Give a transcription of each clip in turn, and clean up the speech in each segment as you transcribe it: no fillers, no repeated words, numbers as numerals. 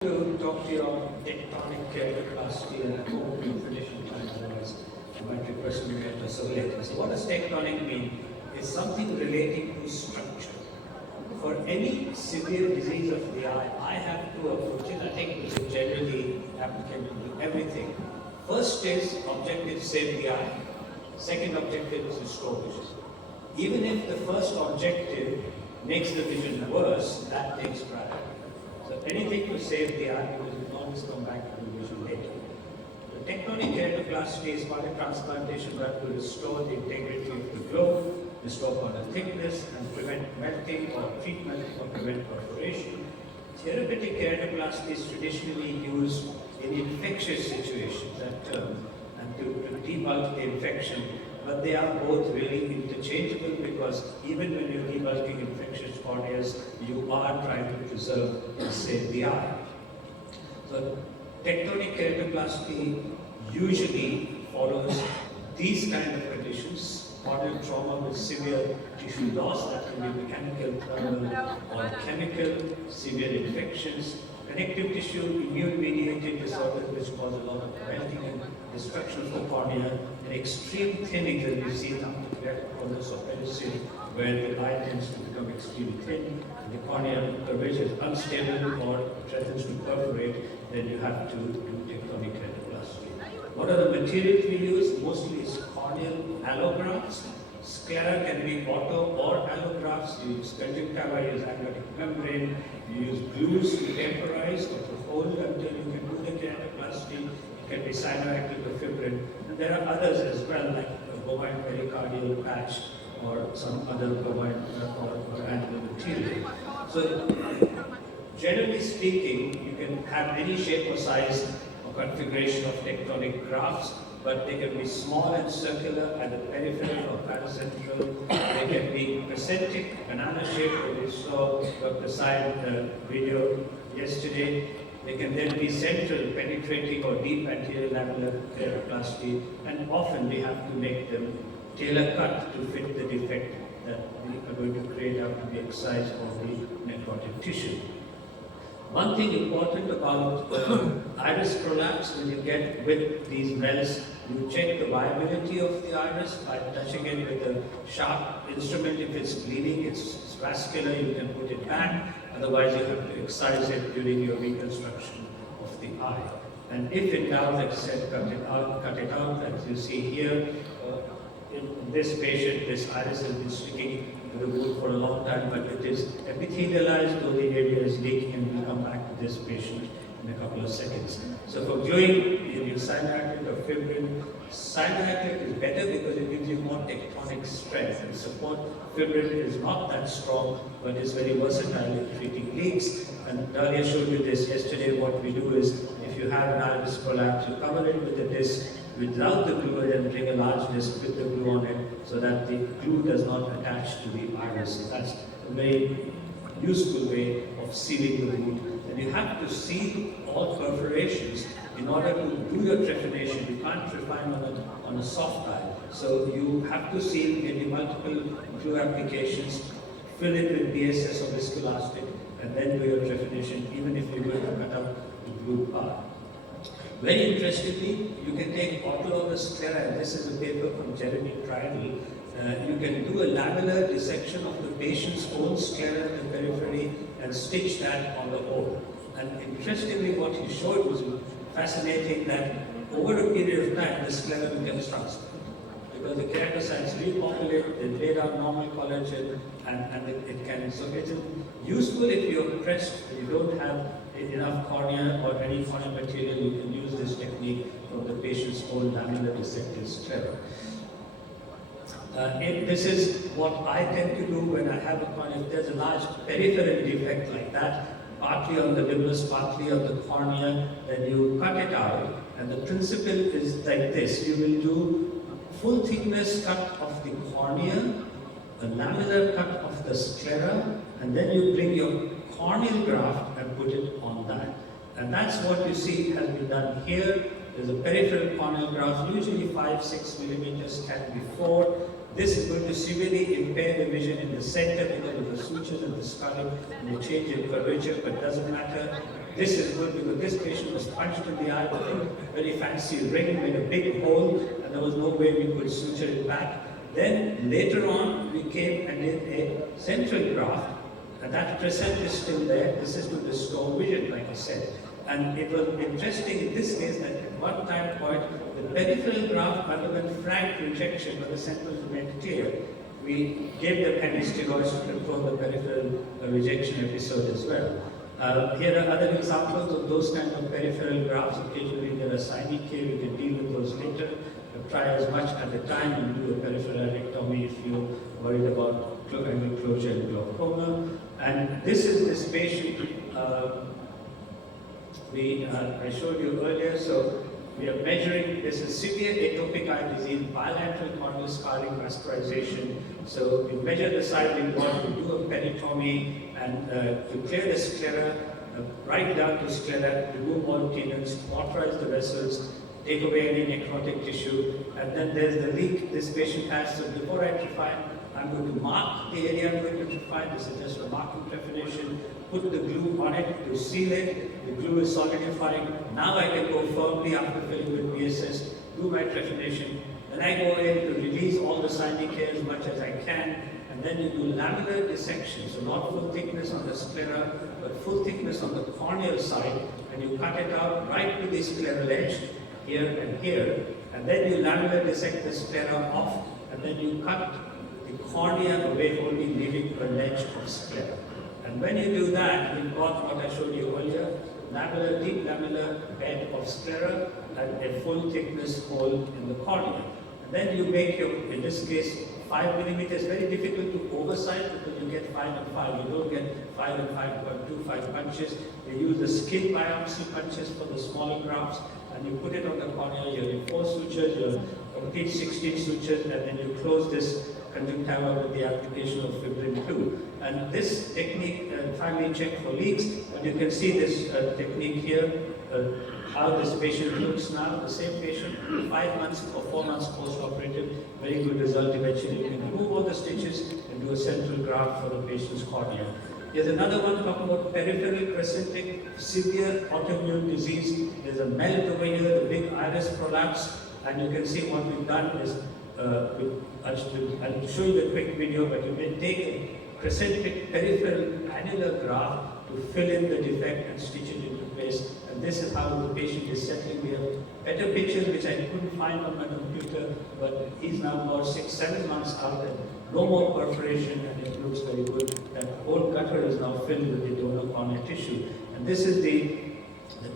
To talk to you on tectonic keratoplasty, and I hope you finish in time, otherwise I might request you to enter so later. So what does tectonic mean? It's something relating to structure. For any severe disease of the eye, I have two approaches. I think this is generally applicable to everything. First is objective save the eye. Second objective is restore vision. Even if the first objective makes the vision worse, that takes priority. So anything to save the eye, because you can always come back to the vision later. The tectonic keratoplasty is corneal transplantation that will restore the integrity of the globe, restore corneal thickness, and prevent melting or treatment or prevent perforation. Therapeutic keratoplasty is traditionally used in infectious situations, that term, and to debulk the infection. But they are both really interchangeable, because even when you're debulking infectious corneas, you are trying to preserve and save the eye. So tectonic keratoplasty usually follows these kind of conditions: corneal trauma with severe tissue loss, that can be mechanical, thermal, or chemical, severe infections, connective tissue, immune-mediated disorders which cause a lot of melting and destruction of the cornea, and extreme thinning that we see up to keratoconus or pedicel, where the eye tends to become extremely thin, and the cornea curvature is unstable or threatens to perforate, then you have to do tectonic keratoplasty. What are the materials we use? Mostly is corneal allografts. Sclera can be auto or allografts. You use conjunctiva, you use amniotic membrane, you use glues to temporize or to hold until you can do the keratoplasty. It can be cyanoacrylic or fibrin. And there are others as well, like a bovine pericardial patch or some other bovine or animal material. So, generally speaking, you can have any shape or size or configuration of tectonic grafts, but they can be small and circular at the peripheral or paracentral. They can be presentic, banana shaped, as we saw Dr. Sai video yesterday. They can then be central, penetrating, or deep anterior lamellar keratoplasty, and often we have to make them tailor cut to fit the defect that we are going to create out of the excise of the necrotic tissue. One thing important about iris prolapse, when you get with these melts, you check the viability of the iris by touching it with a sharp instrument. If it's bleeding, it's vascular, you can put it back. Otherwise, you have to excise it during your reconstruction of the eye. And if in doubt, like I said, cut it out, as you see here. In this patient, this iris has been sticking to the wound for a long time, but it is epithelialized, though the area is leaking, and we'll come back to this patient in a couple of seconds. So for gluing, you use cyanoacrylic or fibrin. Cyanoacrylic is better because it gives you more tectonic strength and support. Fibrin is not that strong, but is very versatile in treating leaks. And Dalia showed you this yesterday. What we do is, if you have an iris prolapse, you cover it with a disc without the glue, and then bring a large disc with the glue on it, so that the glue does not attach to the iris. That's a very useful way of sealing the wound. And you have to seal all perforations in order to do your trephination. You can't refine on a soft eye. So you have to seal in multiple glue applications, fill it with BSS or viscoelastic, and then do your trephination, even if you're going to cut out the glue part. Very interestingly, you can take autologous sclera, and this is a paper from Jeremy Triadl. You can do a lamellar dissection of the patient's own sclera in the periphery and stitch that on the hole. And interestingly, what he showed was fascinating, that over a period of time, the sclera becomes transparent. Because the keratocytes repopulate, they lay down normal collagen, and it can. So it is useful if you're pressed, you don't have enough cornea or any corneal material, you can use this technique from the patient's own lamellar dissected sclera. This is what I tend to do when I have a cornea. If there's a large peripheral defect like that, partly on the limbus, partly on the cornea, then you cut it out. And the principle is like this: you will do full thickness cut of the cornea, a lamellar cut of the sclera, and then you bring your corneal graft and put it on that. And that's what you see has been done here. There's a peripheral corneal graft, usually 5-6 millimeters, can be 4. This is going to severely impair the vision in the center because of the sutures and the scarring and the change in curvature, but doesn't matter. this is good because this patient was punched in the eye with a very fancy ring, made a big hole, and there was no way we could suture it back. Then later on, we came and did a central graft, and that crescent is still there. This is to restore vision, like I said. And it was interesting in this case that at one time point, the peripheral graft underwent frank rejection, but the central remained clear. We gave the penny-steroids to control the peripheral rejection episode as well. Here are other examples of those kind of peripheral grafts. Occasionally there are synechiae, we can deal with those later. But try as much at a time and do a peripherectomy if you're worried about angle closure and glaucoma. And this is this patient I showed you earlier. So we are measuring, this is severe atopic eye disease, bilateral corneal scarring, vascularization. So we measure the side we want to do a peritomy and to clear the sclera, right down to sclera, remove all tenons, cauterize the vessels, take away any necrotic tissue, and then there's the leak this patient has. So before I refine, I'm going to mark the area I'm going to refine. This is just a marking trepanation. Put the glue on it to seal it. The glue is solidifying. Now I can go firmly after filling with PSS, do my trepanation. Then I go in to release all the synechiae as much as I can. And then you do lamellar dissection. So not full thickness on the sclera, but full thickness on the corneal side. And you cut it out right to the scleral edge, here and here. And then you lamellar dissect the sclera off. And then you cut the cornea away, only leaving a ledge of sclera. And when you do that, you've got what I showed you earlier, lamellar, deep lamellar bed of sclera and a full thickness hole in the cornea. And then you make your, in this case, 5 millimeters. Very difficult to oversize because you get 5 and 5. You don't get 5 and 5.25 punches. You use the skin biopsy punches for the smaller grafts, and you put it on the cornea. You have 4 sutures, you have complete 16 sutures, and then you close this conjunctiva with the application of fibrin 2. And this technique, finally check for leaks, and you can see this technique here, how this patient looks now. The same patient, 5 months or 4 months post-operative, very good result. Eventually you can remove all the stitches and do a central graft for the patient's cornea. Here's another one talking about peripheral crescentic severe autoimmune disease. There's a melt over here, the big iris prolapse, and you can see what we've done is, I'll show you the quick video, but you may take a crescentic peripheral annular graft to fill in the defect and stitch it into place. And this is how the patient is settling. We have better pictures which I couldn't find on my computer, but he's now about 6-7 months out and no more perforation, and it looks very good. That whole gutter is now filled with the donor cornea tissue. And this is the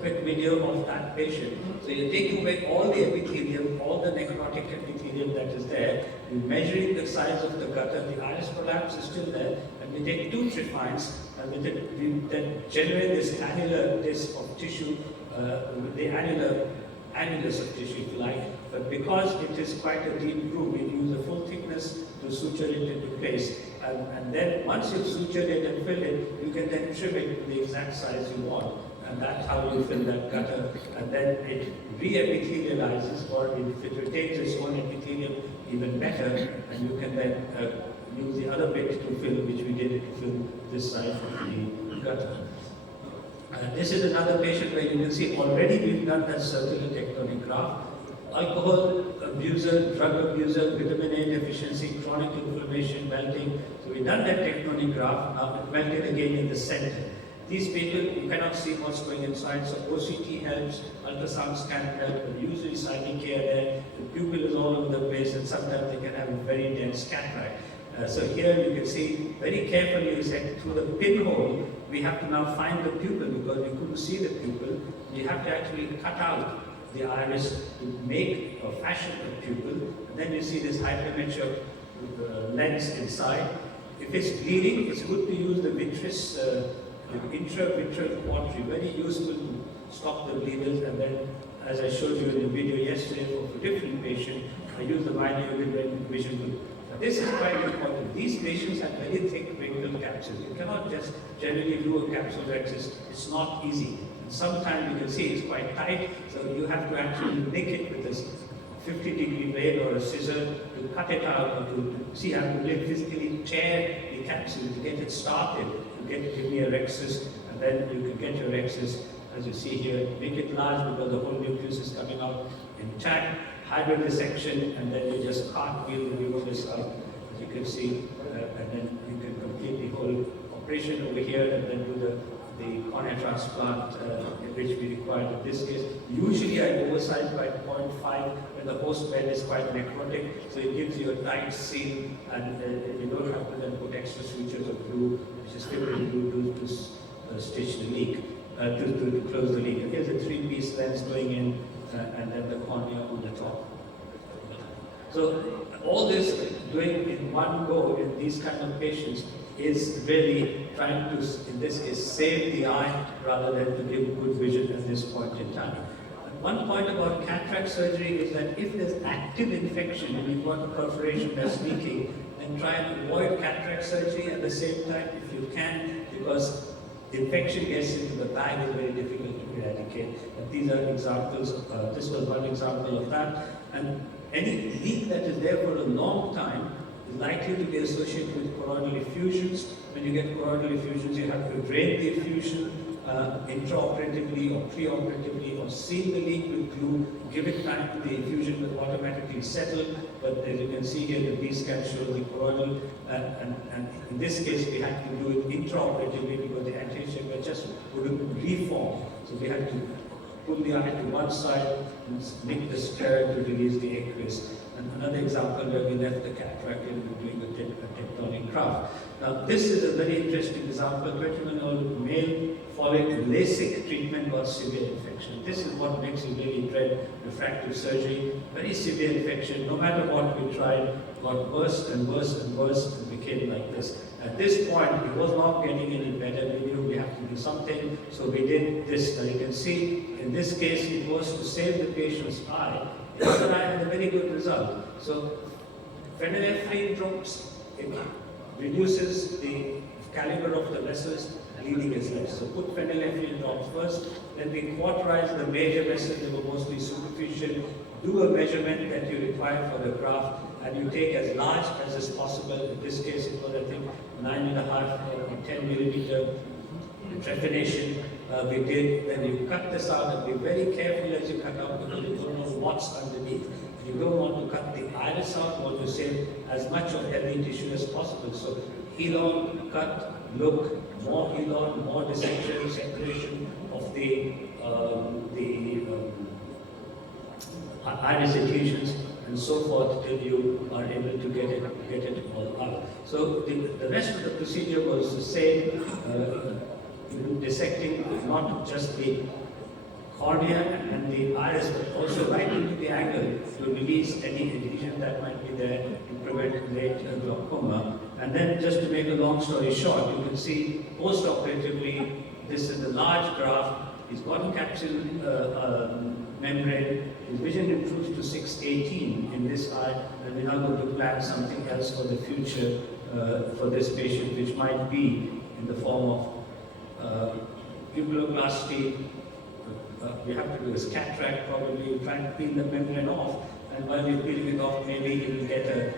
quick video of that patient. So you're taking away all the epithelium, all the necrotic epithelium that is there. We're measuring the size of the gutter. The iris prolapse is still there. And we take 2 trephines, and with it, we then generate this annular disc of tissue, the annulus of tissue, if you like. But because it is quite a deep groove, we use a full thickness to suture it into place. And then once you've sutured it and filled it, you can then trim it to the exact size you want. And that's how you fill that gutter. And then it re-epithelializes, or if it retains its own epithelium, even better. And you can then use the other bit to fill, which we did to fill this side of the gutter. This is another patient where you can see already we've done that circular tectonic graft. Alcohol abuser, drug abuser, vitamin A deficiency, chronic inflammation, melting. So we've done that tectonic graft, now it melted again in the center. These people, you cannot see what's going inside, so OCT helps, ultrasound scan helps, but usually synechiae are there, the pupil is all over the place, and sometimes they can have a very dense cataract. So here you can see very carefully, you said through the pinhole, we have to now find the pupil because we couldn't see the pupil. You have to actually cut out the iris to make or fashion a pupil. And then you see this hypermetric lens inside. If it's bleeding, it's good to use the vitreous, the intravitreal quadri, very useful to stop the bleeders. And then, as I showed you in the video yesterday for a different patient, I use the minor vision tool. This is quite important. These patients have very thick wrinkle capsules. You cannot just generally do a capsule rexis. It's not easy. And sometimes you can see it's quite tight, so you have to actually nick it with this 50-degree blade or a scissor to cut it out, or to see how to physically tear the capsule to get it started, to give me a rexis, and then you can get your axis, as you see here, make it large because the whole nucleus is coming out intact, hybrid dissection, and then you just cartwheel the nucleus out, as you can see, and then you can complete the whole operation over here and then do the cornea transplant which we require in this case. Usually I oversize by 0.5 when the host bed is quite necrotic, so it gives you a tight seal and you don't have to then put extra sutures of glue, which is typically used to stitch the leak, to close the leak. Here's a 3-piece lens going in and then the cornea on the top. So all this doing in one go in these kind of patients is really trying to, in this case, save the eye rather than to give good vision at this point in time. And one point about cataract surgery is that if there's active infection and you've got a perforation that's leaking, then try and avoid cataract surgery at the same time if you can, because infection gets into the bag is very difficult to eradicate. And these are examples, this was one example of that. And any leak that is there for a long time is likely to be associated with choroidal effusions. When you get choroidal effusions, you have to drain the effusion intraoperatively or preoperatively, or seal the leak with glue, give it time to the effusion will automatically settle. But as you can see here, the B-scan shows the choroidal, and in this case we had to do it intraoperatively because the anterior chamber just wouldn't reform. So we had to pull the eye to one side and make the stir to release the aqueous. And another example where we left the cataract and we're doing a tectonic graft. Now this is a very interesting example. 21-year-old male following LASIK treatment got severe infection. This is what makes you really dread refractive surgery. Very severe infection. No matter what we tried, got worse and worse and worse and became like this. At this point, it was not getting any better. We knew we have to do something, so we did this. Now you can see, in this case, it was to save the patient's eye. The other eye had a very good result. So, phenylephrine drops, it reduces the caliber of the vessels, bleeding is less. So put phenylephrine drops first, then we cauterize the major vessels, they were mostly superficial, do a measurement that you require for the graft, and you take as large as is possible. In this case, it was, I think, 9.5 or 10 millimeter trephination. We did, then you cut this out and be very careful as you cut out because you don't know what's underneath. You don't want to cut the iris out, you want to save as much of healthy tissue as possible. So heal on, cut, look, more heal on, more dissection, separation of the iris adhesions and so forth till you are able to get it all out. So the rest of the procedure was the same, dissecting not just the cornea and the iris, but also right into the angle to release any adhesion that might be there to prevent late glaucoma. And then just to make a long story short, you can see post-operatively, this is a large graft. He's got a capsule membrane. His vision improves to 618 in this eye, and we're now going to plan something else for the future for this patient, which might be in the form of pupilloplasty. We have to do his cataract probably, try to peel the membrane off, and while we're peeling it off, maybe he will get a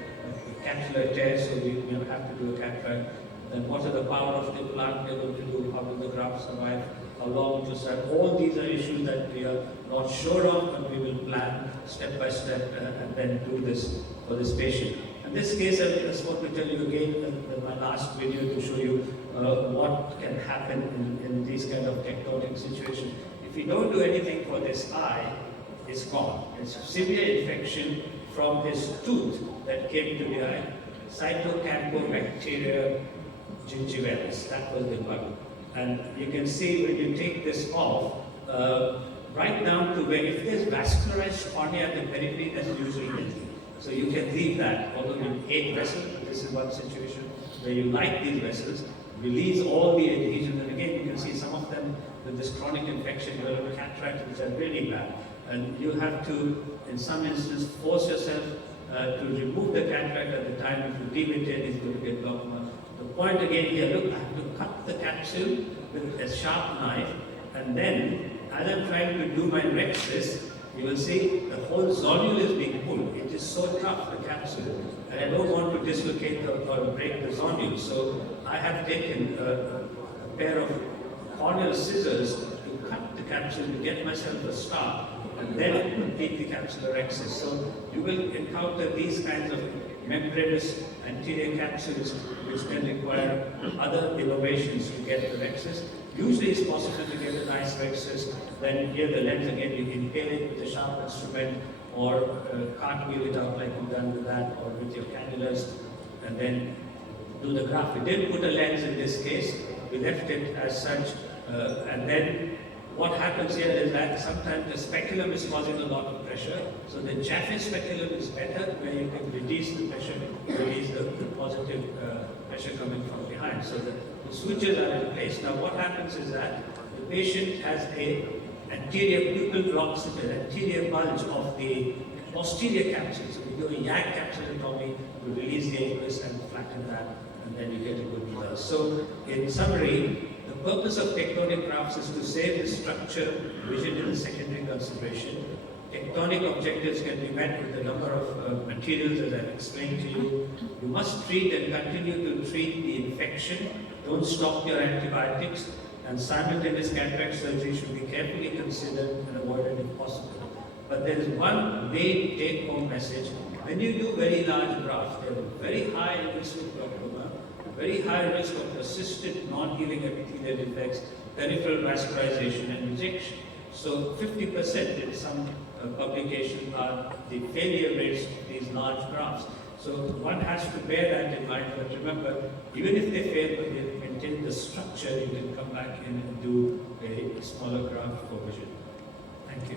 capsular tear, so we will have to do a cataract. Then what are the power of the implant we're going to do, how will the graft survive, how long to serve. All these are issues that we are not sure of, but we will plan step by step and then do this for this patient. In this case, I just want to tell you again in my last video to show you what can happen in these kind of tectonic situations. If you don't do anything for this eye, it's gone. It's severe infection from his tooth that came to the eye. Cytocampobacteria gingivalis, that was the bug. And you can see when you take this off, right down to where, if there's vascularized cornea at the periphery, that's usually healthy. So you can leave that, although you hate vessels, this is one situation where you like these vessels, release all the adhesions, and again you can see some of them with this chronic infection, develop cataract, which are really bad. And you have to, in some instances, force yourself to remove the cataract at the time. If you leave it in, it's going to get glaucoma. The point again here, look, I have to cut the capsule with a sharp knife, and then as I'm trying to do my rexis, you will see the whole zonule is being pulled. It is so tough, the capsule, and I don't want to dislocate or break the zonule. So I have taken a pair of corneal scissors to cut the capsule to get myself a start and then complete the capsular access. So you will encounter these kinds of membranous anterior capsules which then require other innovations to get the rexus. Usually it's possible to get a nice rexus, then here the lens again, you impale it with a sharp instrument or cartwheel it out like you've done with that, or with your cannulas, and then do the graft. We didn't put a lens in this case, we left it as such, and then what happens here is that sometimes the speculum is causing a lot of pressure, so the Jaffe speculum is better, where you can reduce the pressure, release the positive pressure coming from behind. So the sutures are in place. Now what happens is that the patient has a anterior pupil block, an anterior bulge of the posterior capsule. So we do a YAG capsulotomy to release the aqueous and flatten that, and then you get a good result. So in summary, the purpose of tectonic grafts is to save the structure, vision in the secondary consideration. Tectonic objectives can be met with a number of materials, as I've explained to you. You must treat and continue to treat the infection. Don't stop your antibiotics. And simultaneous cataract surgery should be carefully considered and avoided if possible. But there is one main take-home message. When you do very large grafts, there is very high risk of glaucoma, very high risk of persistent non-healing epithelial defects, peripheral vascularization and rejection. So 50% in some publications are the failure rates of these large grafts. So one has to bear that in mind, but remember, even if they fail, but they maintain the structure, you can come back in and do a smaller graft for vision. Thank you.